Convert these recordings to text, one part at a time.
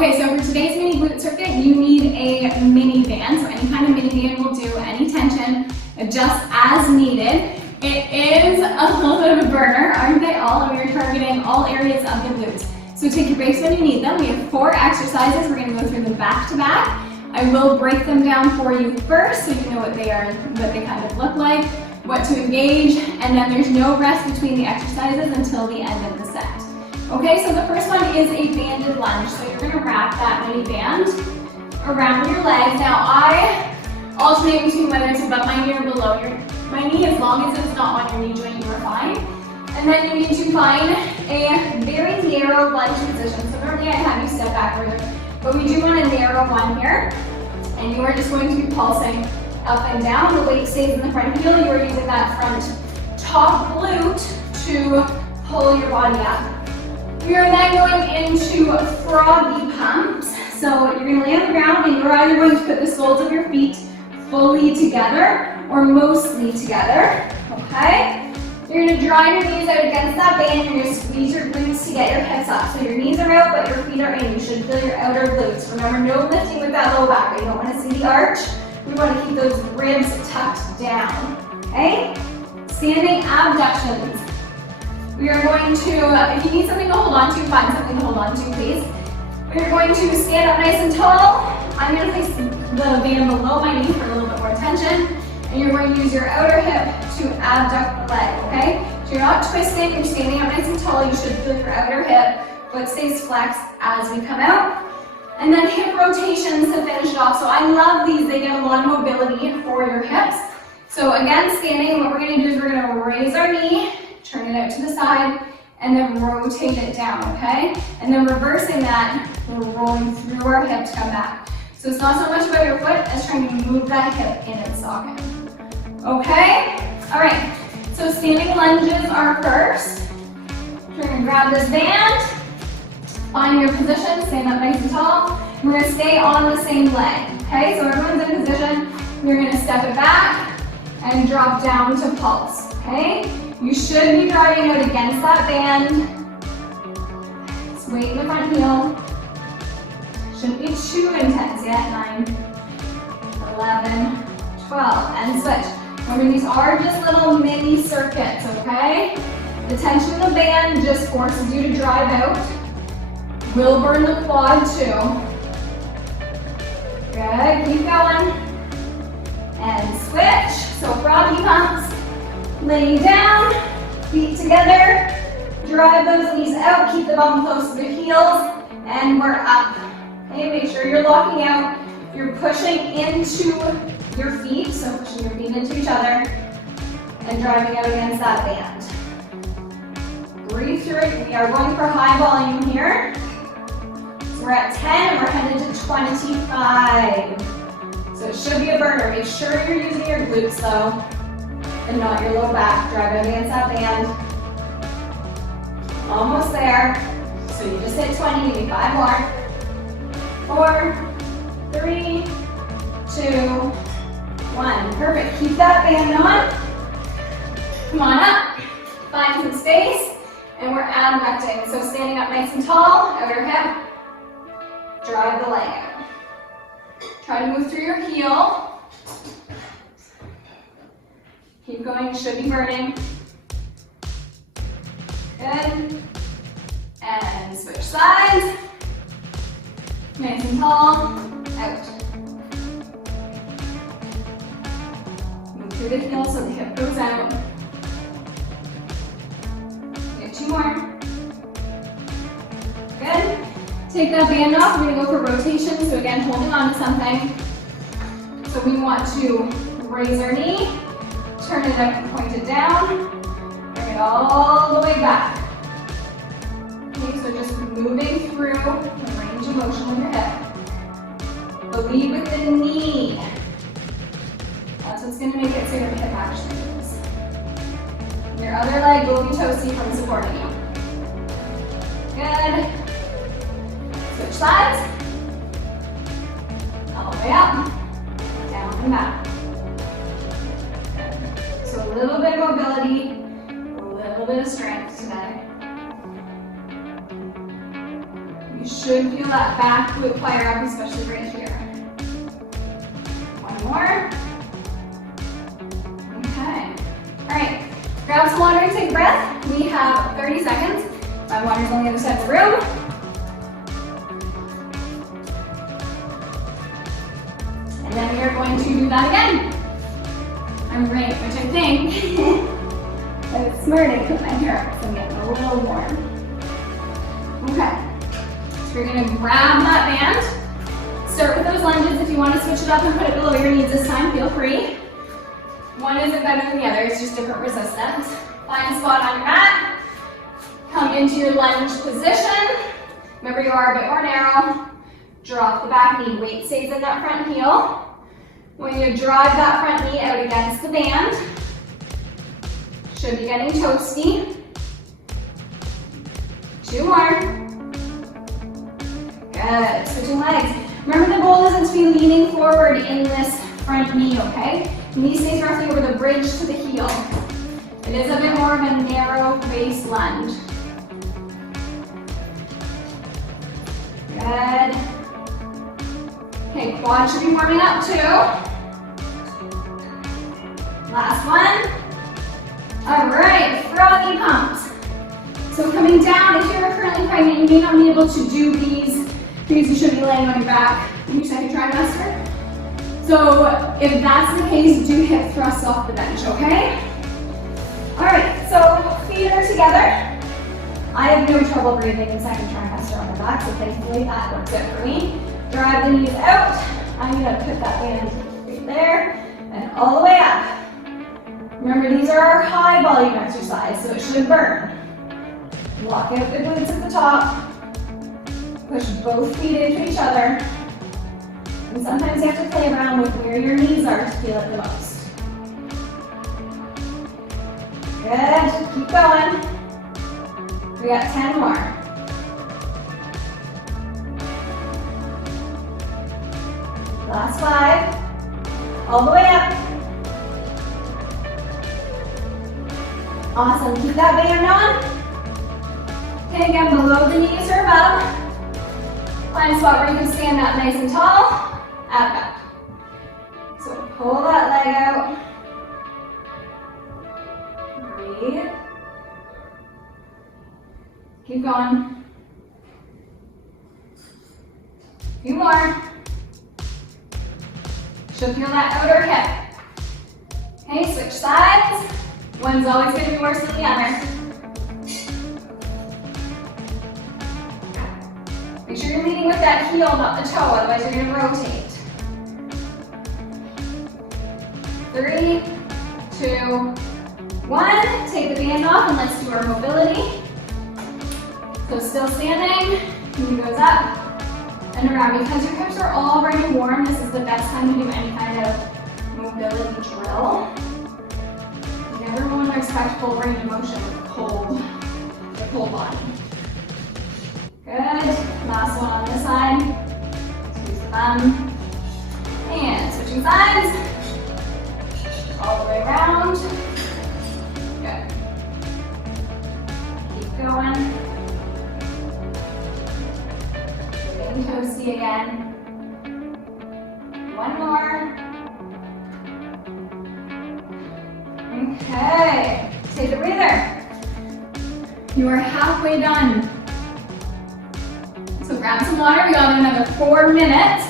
Okay, so for today's mini glute circuit, you need a mini band. So any kind of mini band will do, any tension, adjust as needed. It is a little bit of a burner, aren't they all? And we're targeting all areas of the glutes. So take your breaks when you need them. We have 4 exercises. We're going to go through them back to back. I will break them down for you first so you know what they are, what they kind of look like, what to engage, and then there's no rest between the exercises until the end of the set. Okay, so the first one is a banded lunge. So you're going to wrap that mini band around your legs. Now I alternate between whether it's above my knee or below my knee, as long as it's not on your knee joint, you are fine. And then you need to find a very narrow lunge position. So normally I have you step back further, but we do want a narrow one here. And you are just going to be pulsing up and down. The weight stays in the front heel. You are using that front top glute to pull your body up. We are then going into froggy pumps. So you're going to lay on the ground and you're either going to put the soles of your feet fully together or mostly together, okay? You're going to drive your knees out against that band. You're going to squeeze your glutes to get your hips up. So your knees are out, but your feet are in. You should feel your outer glutes. Remember, no lifting with that low back. You don't want to see the arch. We want to keep those ribs tucked down, okay? Standing abductions. We are going to, if you need something to hold on to, find something to hold on to, please. We are going to stand up nice and tall. I'm going to place the band below my knee for a little bit more tension. And you're going to use your outer hip to abduct the leg, okay? So you're not twisting, you're standing up nice and tall. You should feel your outer hip. Foot stays flexed as we come out. And then hip rotations to finish it off. So I love these. They get a lot of mobility for your hips. So again, standing, what we're going to do is we're going to raise our knee, turn it out to the side, and then rotate it down, okay? And then reversing that, we're rolling through our hip to come back. So it's not so much about your foot as trying to move that hip in its socket. Okay? All right, so standing lunges are first. You're gonna grab this band, find your position, stand up nice and tall. We're gonna stay on the same leg, okay? So everyone's in position. You're gonna step it back and drop down to pulse, okay? You should be driving out against that band. Just weight in the front heel. Shouldn't be too intense yet. 9, 11, 12, and switch. Remember, these are just little mini circuits, okay? The tension in the band just forces you to drive out. Will burn the quad too. Good, keep going. And switch. So froggy pumps. Lay down, feet together. Drive those knees out. Keep the bum close to the heels. And we're up. Okay, make sure you're locking out. You're pushing into your feet, so pushing your feet into each other and driving out against that band. Breathe through it. We are going for high volume here. So we're at 10 and we're headed to 25. So it should be a burner. Make sure you're using your glutes though, and not your low back. Drive out against that band. Almost there. So you just hit 20, maybe 5 more. 4, 3, 2, 1. Perfect. Keep that band on. Come on up. Find some space. And we're abducting. So standing up nice and tall, outer hip. Drive the leg out. Try to move through your heel. Keep going. You should be burning. Good. And switch sides. Nice and tall, out. Move through the heel so the hip goes out. Get 2 more. Good. Take that band off. We're going to go for rotation. So again, holding on to something. So we want to raise our knee, turn it up and point it down. Bring it all the way back. Okay, so just moving through the range of motion in your hip. But lead with the knee. That's what's going to make it so your hip actually moves. Your other leg will be toasty from supporting you. Good. Switch sides. All the way up. Down and back. Good. So a little bit of mobility, a little bit of strength today. You should feel that back glute fire up, especially right here. One more. Okay. All right. Grab some water and take a breath. We have 30 seconds. My water's on the other side of the room. And then we are going to do that again. I'm right, which I think it's smarting because my hair up, so I'm getting a little warm. Okay. So we're going to grab that band. Start with those lunges. If you want to switch it up and put it below your knees this time, feel free. One isn't better than the other, it's just different resistance. Find a spot on your mat. Come into your lunge position. Remember, you are a bit more narrow. Drop the back knee. Weight stays in that front heel. When you drive that front knee out against the band, should be getting toasty. 2 more. Good. Switching legs. Remember, the goal isn't to be leaning forward in this front knee, okay? Knee stays roughly over the bridge to the heel. It is a bit more of a narrow base lunge. Good. Okay, quad should be warming up too. Last one. All right, froggy pumps. So coming down, if you're currently pregnant, you may not be able to do these because you should be laying on your back in your second trimester. So if that's the case, do hip thrusts off the bench, okay? All right, so feet are together. I have no trouble breathing in second trimester on my back, so thankfully that works out for me. Drive the knees out. I'm gonna put that band right there and all the way up. Remember, these are our high volume exercise, so it should burn. Lock out the glutes at the top. Push both feet into each other. And sometimes you have to play around with where your knees are to feel it the most. Good, keep going. We got 10 more. Last 5. All the way up. Awesome, keep that band on. Okay, again, below the knees or above. Find a spot where you can stand up nice and tall. At back. So pull that leg out. Breathe. Keep going. A few more. Should feel that outer hip. Okay, switch sides. One's always going to be worse than the other. Make sure you're leading with that heel, not the toe, otherwise you're going to rotate. 3, 2, 1. Take the band off and let's do our mobility. So still standing, knee goes up and around. Because your hips are already warm, this is the best time to do any kind of mobility drill. You never want to expect full range of motion with the cold body. Good. Last one on this side. Squeeze the thumb. And switching sides. All the way around. Good. Keep going. Getting toasty again. One more. Okay. Take a breather. You are halfway done. So grab some water. We got another 4 minutes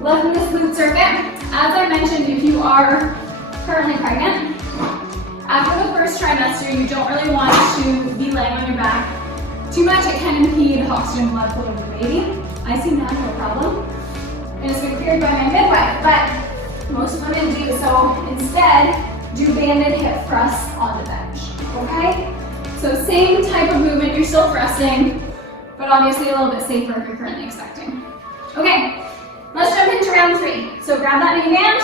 left in this glute circuit. As I mentioned, if you are currently pregnant, after the first trimester, you don't really want to be laying on your back too much. It can impede oxygen blood flow to the baby. I see that, no problem. And it's been cleared by my midwife, but most women do. So instead, do banded hip thrusts on the bench, okay? So same type of movement, you're still thrusting, but obviously a little bit safer if you're currently expecting. Okay, let's jump into round 3. So grab that knee band,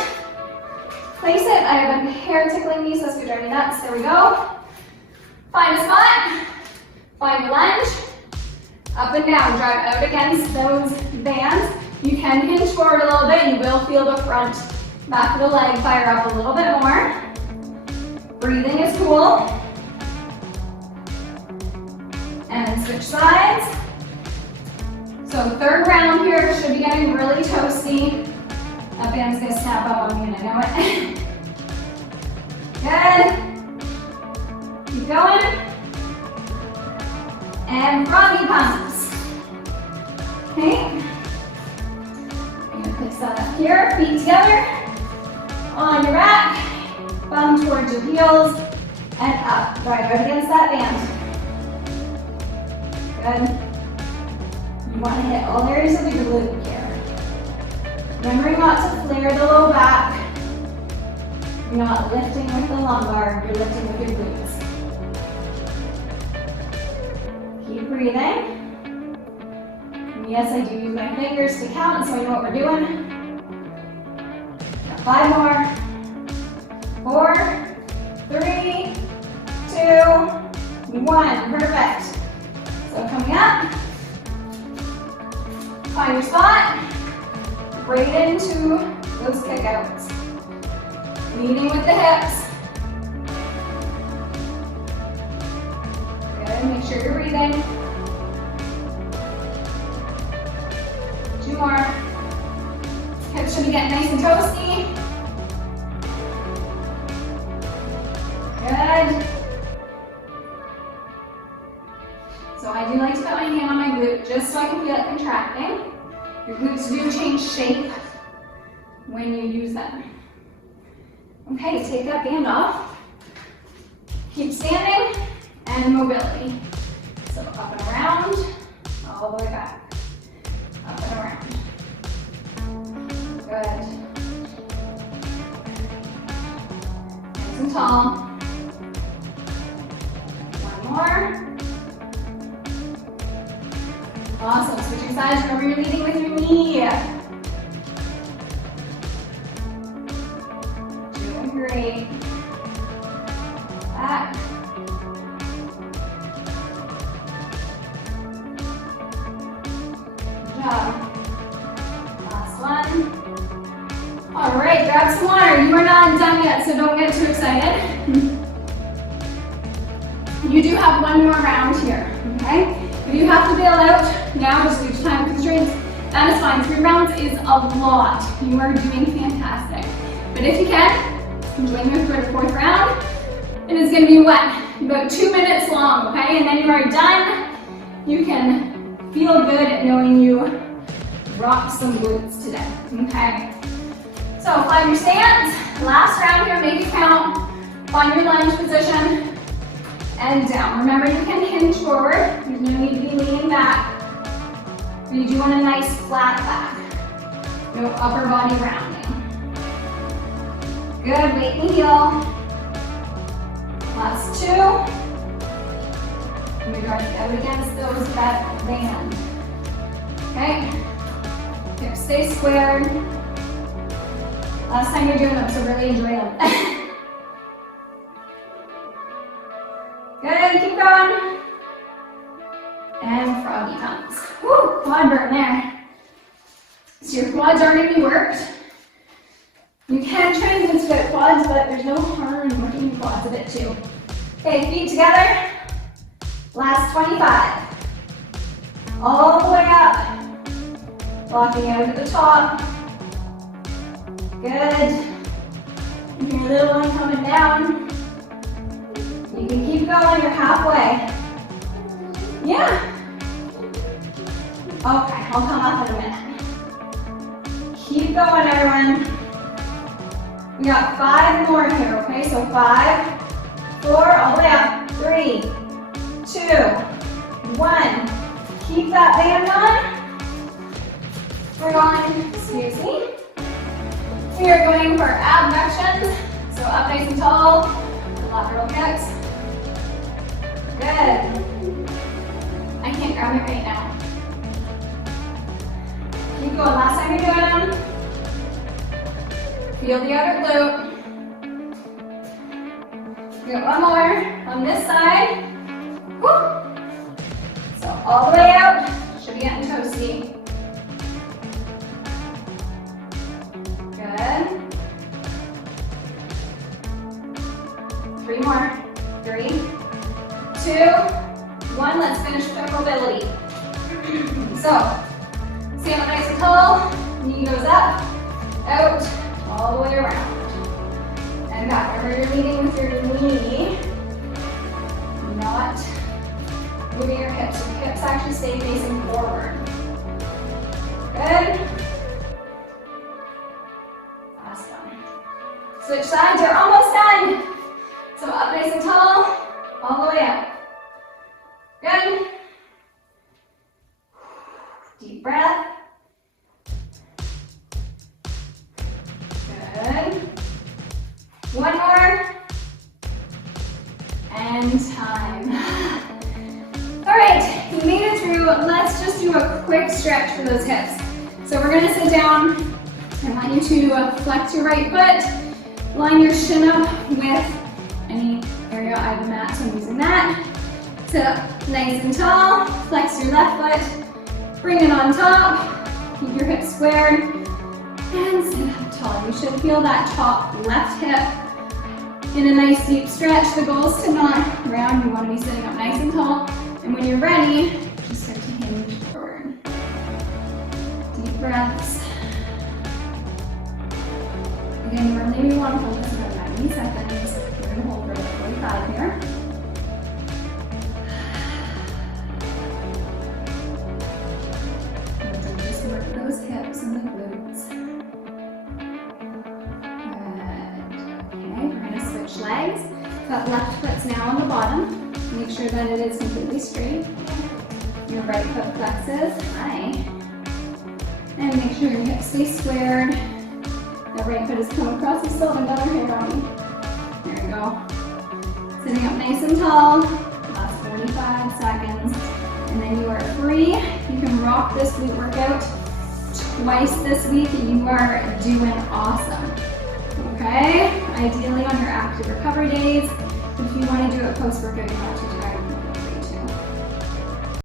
place it. I have a hair tickling me, so that's gonna drive me nuts. There we go. Find a spot, find your lunge, up and down, drive out against those bands. You can hinge forward a little bit. You will feel the front back of the leg fire up a little bit more. Breathing is cool. And switch sides. So third round here should be getting really toasty. That band's gonna snap up on me and I know it. Good. Keep going. And froggy pumps. Okay. I'm gonna place that up here, feet together. On your back. Bum towards your heels. And up. Right against that band. Good. You want to hit all areas of the glute here. Remembering not to flare the low back. You're not lifting with the lumbar, you're lifting with your glutes. Keep breathing. And yes, I do use my fingers to count so I know what we're doing. Got 5 more. 4, 3, 2, 1. Perfect. So coming up. Find your spot. Right into those kickouts. Leading with the hips. Good, make sure you're breathing. 2 more. Hips should be getting nice and toasty. Good. So I do like to put my hand on my glute just so I can feel it contracting. Your glutes do change shape when you use them. Okay, take that band off. Keep standing and mobility. So up and around, all the way back. Up and around. Good. Nice and tall. 1 more. Awesome. Switching sides. Remember you're leading with your knee. Doing great. Back. Good job. Last one. All right, grab some water. You are not done yet, so don't get too excited. You do have 1 more round here, okay? If you have to bail out now just due to time constraints, that is fine. 3 rounds is a lot. You are doing fantastic. But if you can, join your 3rd or 4th round. It is going to be about 2 minutes long, okay? And then you are done. You can feel good knowing you rocked some glutes today, okay? So find your stance. Last round here, make it count. Find your lunge position. And down. Remember, you can hinge forward. There's no need to be leaning back. But you do want a nice flat back. No upper body rounding. Good, weight in the heel. Last 2. And you're going out against that band. Okay? Hips stay squared. Last time you're doing them, so really enjoy them. Good, keep going. And froggy pumps. Woo, quad burn there. So your quads are going to be worked. You can train into good quads, but there's no harm in working your quads a bit too. Okay, feet together. Last 25. All the way up. Walking out at the top. Good. And your little one coming down. You can keep going, you're halfway. Yeah. Okay, I'll come up in a minute. Keep going, everyone. We got 5 more here, okay? So 5, 4, all the way up. 3, 2, 1. Keep that band on. We're going, excuse me. We are going for abductions. So up nice and tall, lateral kicks. Good. I can't grab it right now. Keep going. Last time you're doing them. Feel the outer glute. We got 1 more on this side. Woo. So all the way out. Should be getting toasty. Good. 3 more. 3, 2, 1. Let's finish with our mobility. So Knee goes up, out, all the way around. And back. Remember, you're leading with your knee, not moving your hips. Your hips actually stay facing forward. Good. Last one. Switch sides, you're almost done. So up nice and tall, all the way up. Good. Deep breath. Good. One more. And time. All right, you made it through. Let's just do a quick stretch for those hips. So we're gonna sit down. I want you to flex your right foot, line your shin up with any area I have a mat, so I'm using that. Sit up nice and tall, flex your left foot, bring it on top, keep your hips squared, and sit up tall. You should feel that top left hip in a nice deep stretch. The goal is to not round. You want to be sitting up nice and tall. And when you're ready, just start to hinge forward. Deep breaths. Again, normally we want to hold this about 90 seconds. We're going to hold for about 45 here. And just work those hips and the glutes. Good. Okay, we're going to switch legs. That left foot's now on the bottom. Make sure that it is completely straight. Your right foot flexes. High. And make sure your hips stay squared. The right foot is coming across. You still have another hip on me. There we go. Sitting up nice and tall. Last 45 seconds. And then you are free. You can rock this glute workout twice this week and you are doing awesome. Okay? Ideally on your active recovery days. If you want to do it post-workout, you want to do it